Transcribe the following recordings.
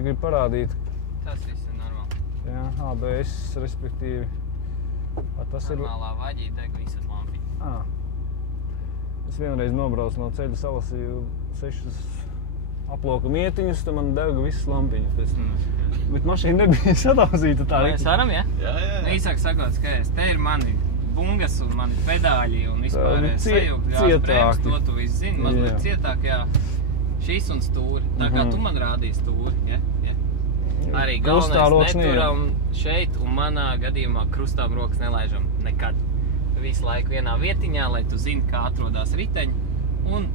grib parādīt. Tas viss ir normāli. Jā, ABS, respektīvi. Tas ir... Normālā vaģī deg visas lampiņas. Es vienreiz nobraucu no ceļa, salasīju 6 aploka mietiņus, tad man dega visas lampiņas pēc tam. Bet mašīna nebija sadauzīta tā. Mēs varam, ja? Jā. Īsāk sakot, skaties, te ir mani bungas un mani pedāļi un vispār sajūgt, brēmas, to tu viss zini, mazliet cietāk, jā. Šis un stūri, tā kā tu man rādīji stūri, ja? Arī galvenais neturam šeit un manā gadījumā krustām rokas nelaižam nekad. Visu laiku vienā vietiņā, lai tu zini, kā atrodas riteņi un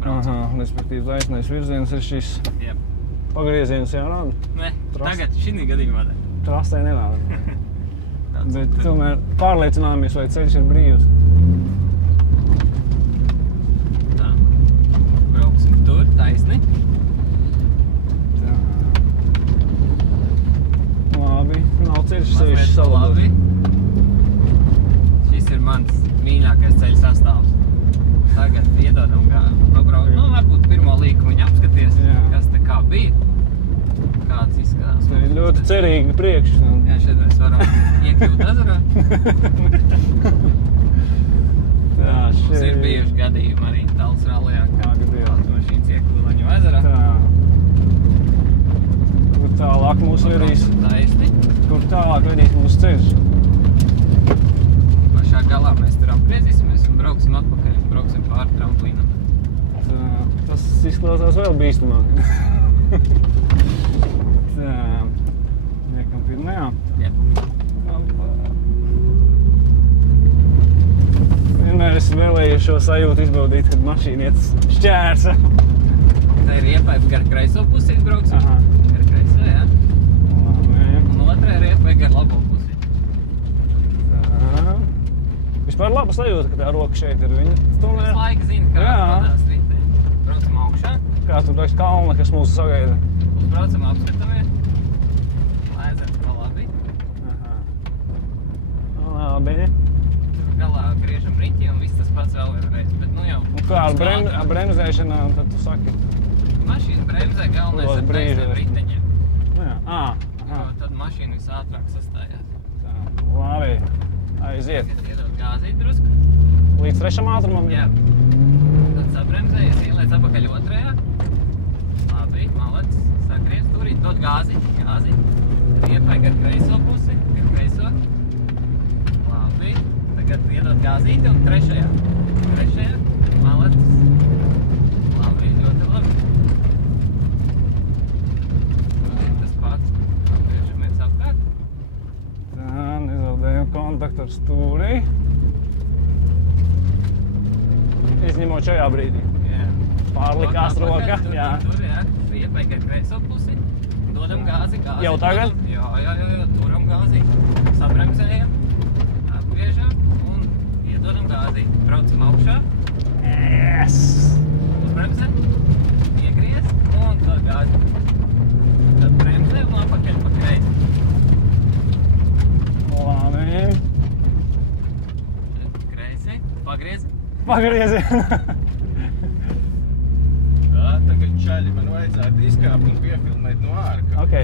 braucam. Respektīvi, taisnais virziens ir šis pagrieziens jārāda? Ne, tagad šī gadījumā ne. Trasē nerāda. Bet tomēr pārliecināmies, vai ceļš ir brīvs. Tā. Brauksim tur, taisni. Tā. Labi, nav ceļš sevišķi salabot. Šis ir mans mīļākais ceļa sastāvs. Tagad iedodam pabraukt. Nu, varbūt pirmo līkumiņu apskaties, kas te kā bija. Kāds izskatās. Tā ir ļoti cerīgi priekš. Jā, šeit mēs varam iekļūt ezerā. Mums ir bijuši gadījumi arī Tallas rallijā, kad automašīnas iekļūdaņu ezerā. Kur tālāk mūs vedīs? Taisni. Kur tālāk vedīs mūsu ceļš? Pašā galā mēs tur apgriezīsimies un brauksim atpakaļ. Brauksim pāri tramplīnam. Tas izklausās vēl bīstamāk. Tā, niekam pirmajā? Jā. Vienmēr es vēlēju šo sajūtu izbaudīt, kad mašīna iet šķērsa. Tā ir riepaipa gar kreiso pusi brauksim. Gar kreiso, jā. Labi. Un otrā riepaipa gar labo pusi. Tā. Vispār laba sajūta, ka tā roka šeit ir. Viņa tomēr... Es laika zinu, kā atpadās riteņi. Braucam augšā. Kā tur teiks kalna, kas mūsu sagaida? Uzbraucam, apskatamies. Aizēc, kā labi. Labi. Tur galā griežam riņķi un viss tas pats vēl vienreiz. Bet nu jau... Un kā ar bremzēšanā, tad tu saki? Mašīna bremzē galvenais ar taisniem riteņiem. Jā. Jo tad mašīna visātrāk sastājās. Tā, labi. Aiziet. Iedod gāzīt drusku. Līdz 3. ātrumam? Jā. Tad sabremzējies, ielēc apakaļ otrajā. Labi, malec. Sagriez turīt, dod gāzi. Riepai gar kreiso pusi. Gar kreiso. Labi. Tagad iedod gāzīti un trešajā. Malec. Labi, ļoti labi. Tas pats. Atgriežamies apkārt. Tā, nezaudējam kontaktu ar stūri. Izņemot šajā brīdī. Jā. Pārlikās roka. Tur, jā. Riepai gar kreiso pusi. Dodam gāzi. Jau tagad? Jā. Turam gāzi. Sabremzējam. Apgriežam un iedodam gāzi. Braucam augšā. Yes! Uzbremzē. Iegriez un dod gāzi. Tad bremzē un apakaļ pa kreisi. Labi. Kreisi. Pagriez. Pagrieziet. Tā, tagad čaļi man vajadzētu izkāpt un piefilmēt no ārka. Ok.